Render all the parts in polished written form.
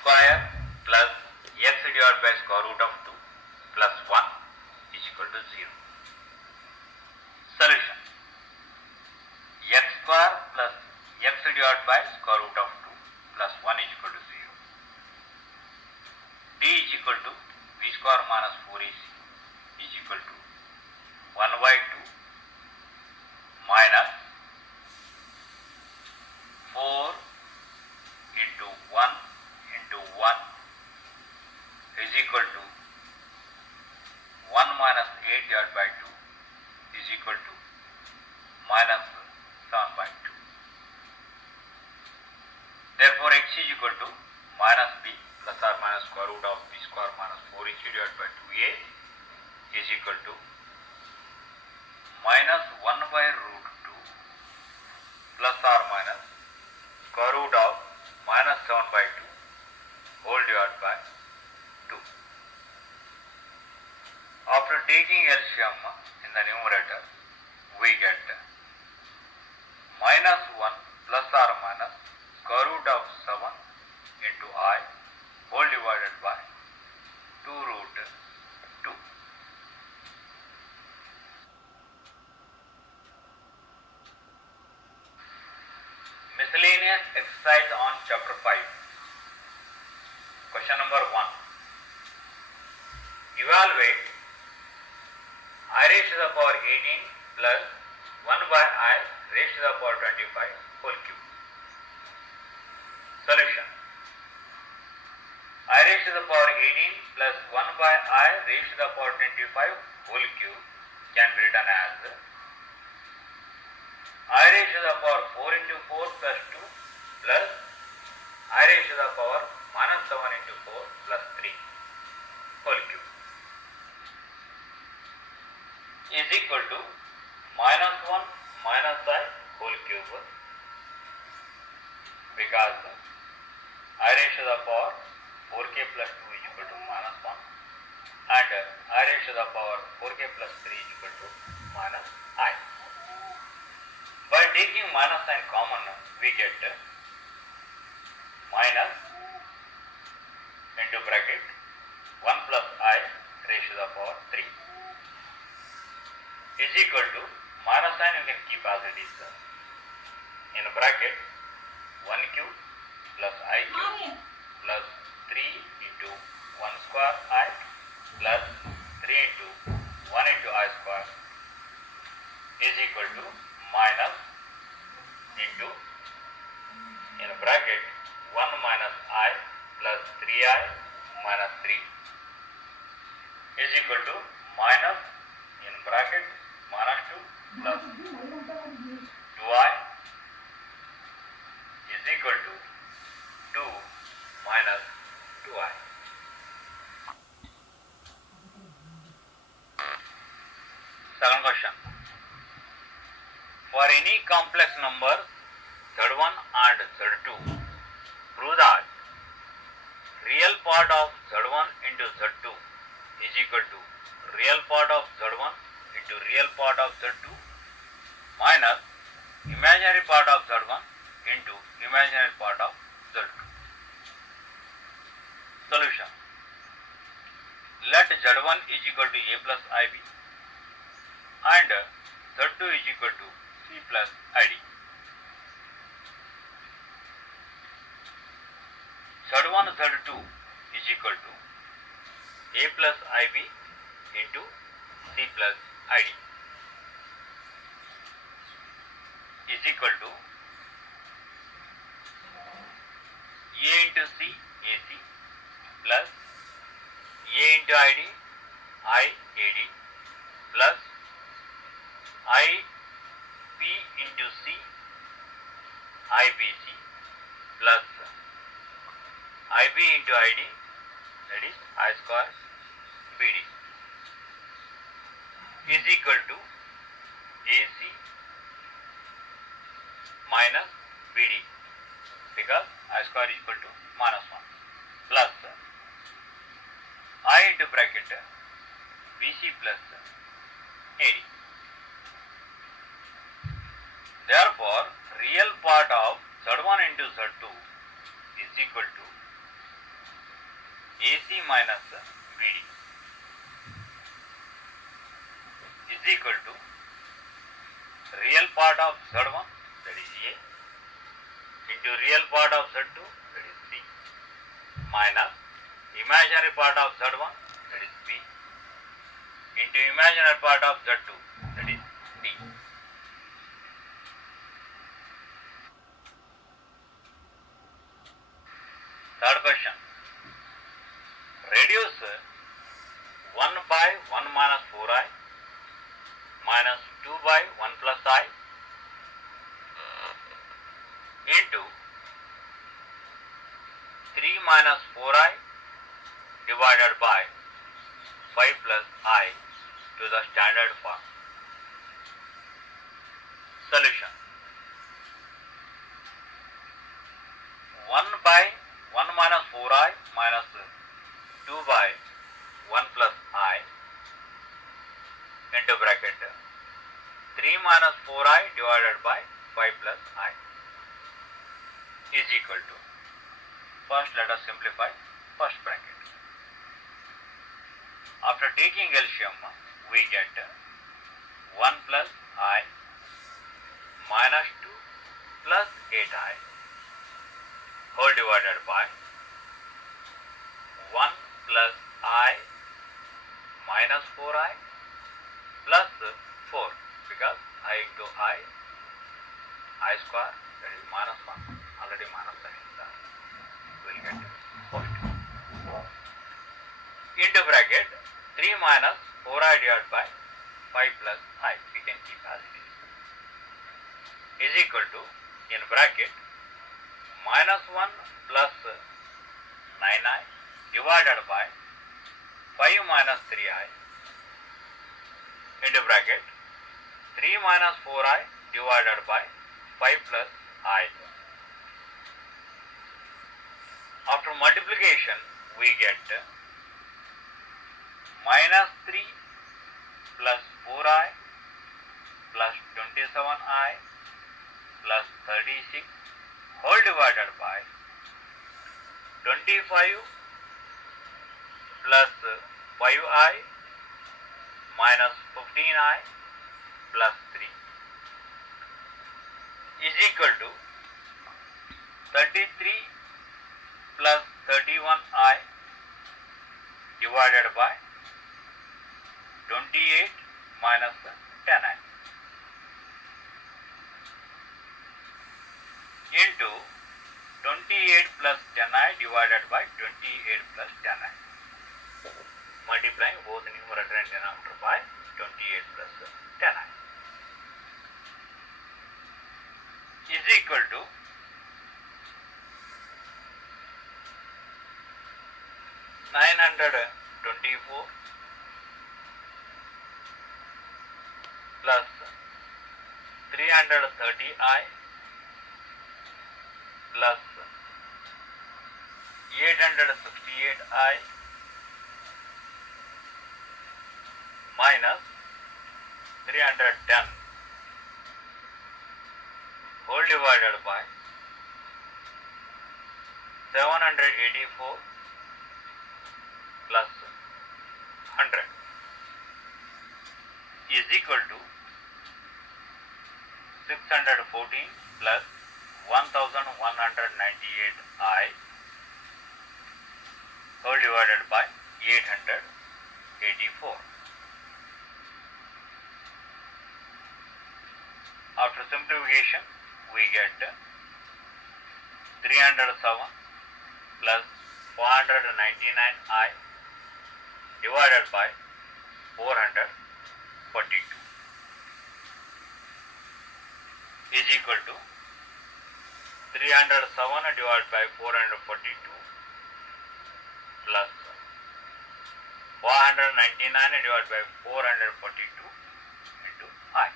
square plus x divided by square root of 2 plus 1 is equal to 0. Solution: x square plus x divided by square root of 2 plus 1 is equal to 0. D is equal to v square minus 4ac is equal to 1 by 2 minus 4 into 1 into 1 is equal to 1 minus 8 divided by 2 is equal to minus 7 by 2. Therefore, x is equal to minus b plus or minus square root of b square minus 4ac divided by 2a is equal to minus 1 by root 2 plus or minus square root of minus 7 by 2 whole divided by 2. After taking LCM in the numerator, we get minus 1 plus or minus square root of 7 into I whole divided by 2 root 2. Miscellaneous exercise on chapter 5. Question number 1. Evaluate I raised to the power 18 plus 1 by I raised to the power 25 whole cube. Solution: I raised to the power 18 plus 1 by I raised to the power 25 whole cube can be written as I raised to the power 4 into 4 plus 2 plus I raised to the power minus 7 into 4 plus 3 whole cube is equal to minus 1 minus I whole cube, because I raised to the power 4k plus 2 is equal to minus 1 and I raised to the power 4k plus 3 is equal to minus I. By taking minus sign common, we get minus into bracket 1 plus I raised to the power 3 is equal to minus sign you can keep as it is in bracket 1 cube plus I cube plus 3 into 1 square I plus 3 into 1 into I square is equal to minus into in bracket 1 minus I plus 3I minus 3 is equal to minus in bracket minus 2 plus 2I is equal to 2 minus 2I. Second question. For any complex number Z1 and Z2, prove that real part of Z1 into Z2 is equal to real part of Z1 into real part of Z2 minus imaginary part of Z1 into imaginary part of Z2. Solution: let Z1 is equal to A plus IB and Z2 is equal to C plus ID. Z1 Z2 is equal to A plus IB into C plus ID is equal to A into C AC plus A into ID IAD plus IP into C IBC plus IB into ID, that is I square BD, is equal to AC minus BD, because I square is equal to minus 1 plus I into bracket BC plus AD. Therefore, real part of Z1 into Z2 is equal to AC minus BD is equal to real part of Z1, that is A, into real part of Z2, that is C, minus imaginary part of Z1, that is B, into imaginary part of Z2, that is D. Third question. Reduce 1 by 1 minus 4i minus 2 by 1 plus I into 3 minus 4i divided by 5 plus I to the standard form. Solution. 1 by 1 minus 4i minus 2 by 1 plus I into bracket 3 minus 4i divided by 5 plus I is equal to, first let us simplify first bracket. After taking LCM, we get 1 plus I minus 2 plus 8i whole divided by 1 plus I minus 4i plus 4, because I into I square, that is minus 1, already minus sign is there, we will get positive, into bracket 3 minus 4i divided by 5 plus I, we can keep as it is equal to, in bracket, minus 1 plus 9i divided by 5 minus 3i into bracket 3 minus 4i divided by 5 plus I. After multiplication, we get minus 3 plus 4i plus 27i plus 36 whole divided by 25 plus 5i minus 15i plus 3 is equal to 33 plus 31i divided by 28 minus 10i into 28 plus 10i divided by 28 plus 10i, multiplying both numerator and denominator by 28 plus 10i is equal to 924 plus 330i plus 868i minus 310 whole divided by 784 plus 100 is equal to 614 plus 1198i whole divided by 884. After simplification, we get 307 plus 499i divided by 442 is equal to 307 divided by 442 plus 499 divided by 442 into I.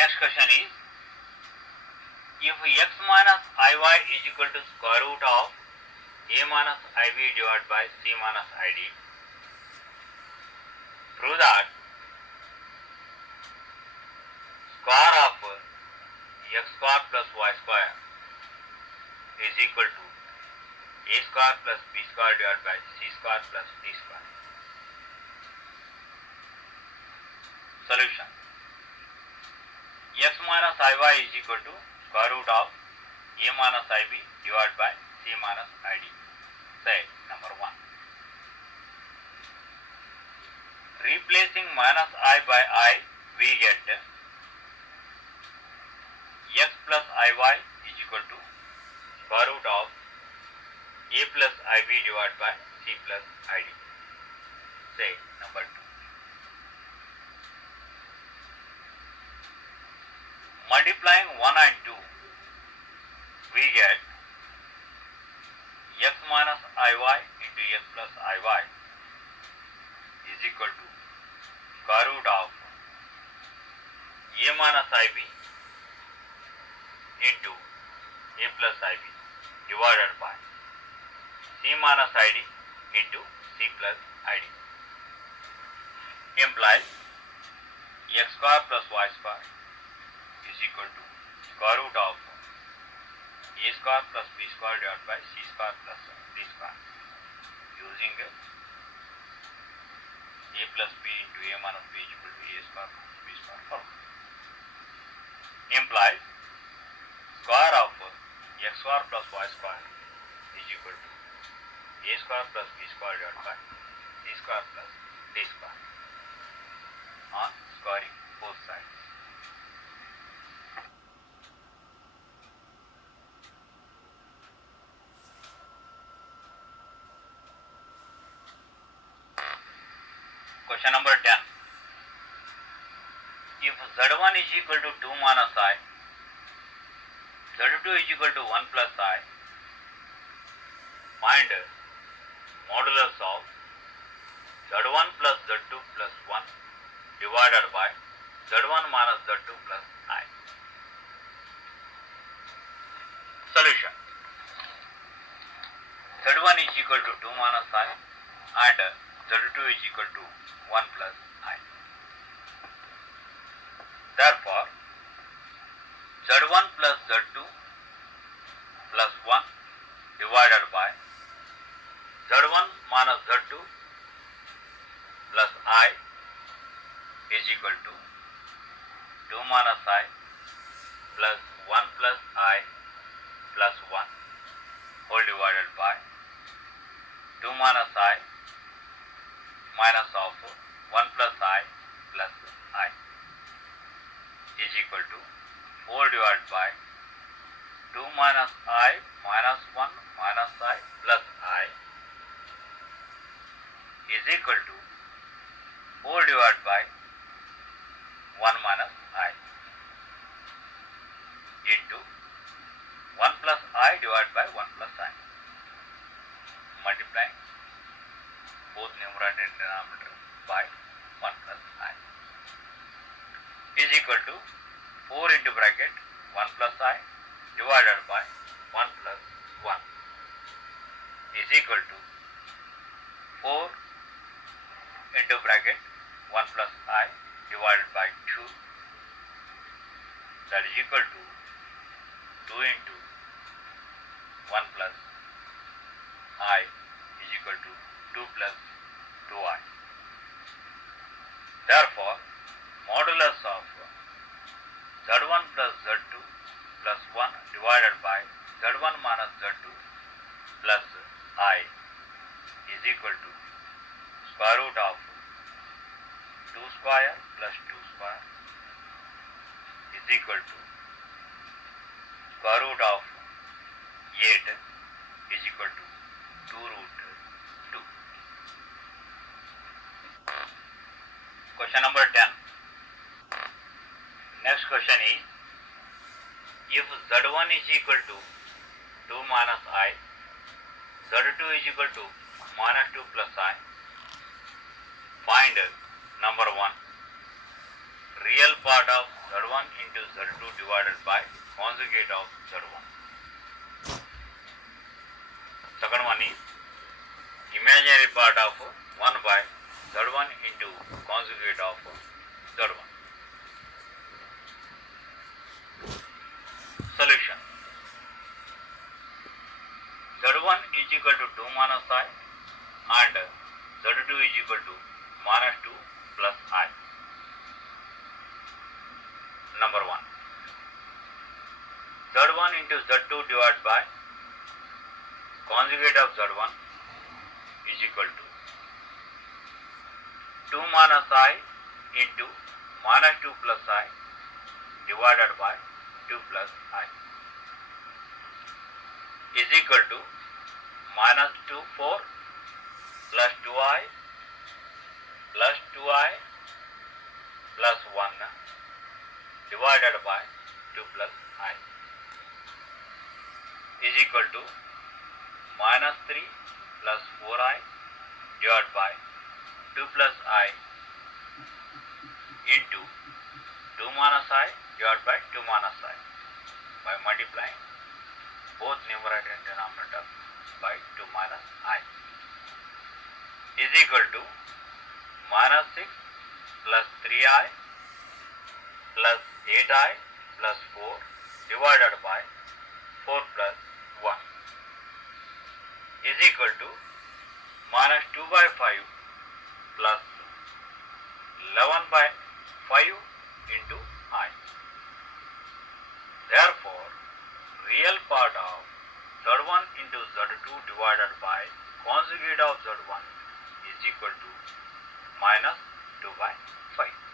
Next question is, If x minus iy is equal to square root of a minus ib divided by c minus id, prove that square of x square plus y square is equal to a square plus b square divided by c square plus d square. Solution: x minus iy is equal to square root of a minus ib divided by c minus id. Say number 1. Replacing minus I by I, we get x plus iy is equal to square root of a plus ib divided by c plus id. Say number 2. Multiplying 1 and 2, we get x minus iy into x plus iy is equal to square root of a minus ib into a plus ib divided by c minus id into c plus id implies x square plus y square is equal to square root of a square plus b square divided by c square plus d square using a plus b into a minus b is equal to a square plus b square formula. Implies square of x square plus y square is equal to a square plus b square divided by c square plus d square on squaring both sides. Question number 10. If z1 is equal to 2 minus I, z2 is equal to 1 plus I, find modulus of z1 plus z2 plus 1 divided by z1 minus z2 plus I. Solution: z1 is equal to 2 minus I and z2 is equal to 1 plus I. Therefore, z1 plus z2 plus 1 divided by z1 minus z2 plus I is equal to 2 minus I plus 1 plus I plus 1 whole divided by 2 minus I minus of 1 plus I plus I is equal to 4 divided by 2 minus I minus 1 minus I plus I is equal to 4 divided by 1 minus I into 1 plus I divided by 1 plus I, multiplying both numerator and denominator by 1 plus I is equal to 4 into bracket 1 plus I divided by 1 plus 1 is equal to 4 into bracket 1 plus I divided by 2, that is equal to 2 into 1 plus I is equal to 2 plus 2I. Therefore, modulus of z1 plus z2 plus 1 divided by z1 minus z2 plus I is equal to square root of 2 square plus 2 square is equal to square root of 8 is equal to 2 root 2. Question number 10. Next question is, if z1 is equal to 2 minus I, z2 is equal to minus 2 plus I, find number 1 real part of Z1 into Z2 divided by conjugate of Z1. Second one is imaginary part of 1 by Z1 into conjugate of Z1. Solution. Z1 is equal to 2 minus I and Z2 is equal to minus 2 plus I. Number 1. Z1 into Z2 divided by conjugate of Z1 is equal to 2 minus I into minus 2 plus I divided by 2 plus I is equal to minus 2 4 plus 2I plus 2I plus 1 divided by 2 plus I is equal to minus 3 plus 4I divided by 2 plus I into 2 minus I divided by 2 minus I by multiplying both numerator and denominator by 2 minus I is equal to minus 6 plus 3I plus 8I plus 4 divided by 4 plus 1 is equal to minus 2 by 5 plus 11 by 5 into I. Therefore, real part of Z1 into Z2 divided by conjugate of Z1 is equal to minus 2 by 5.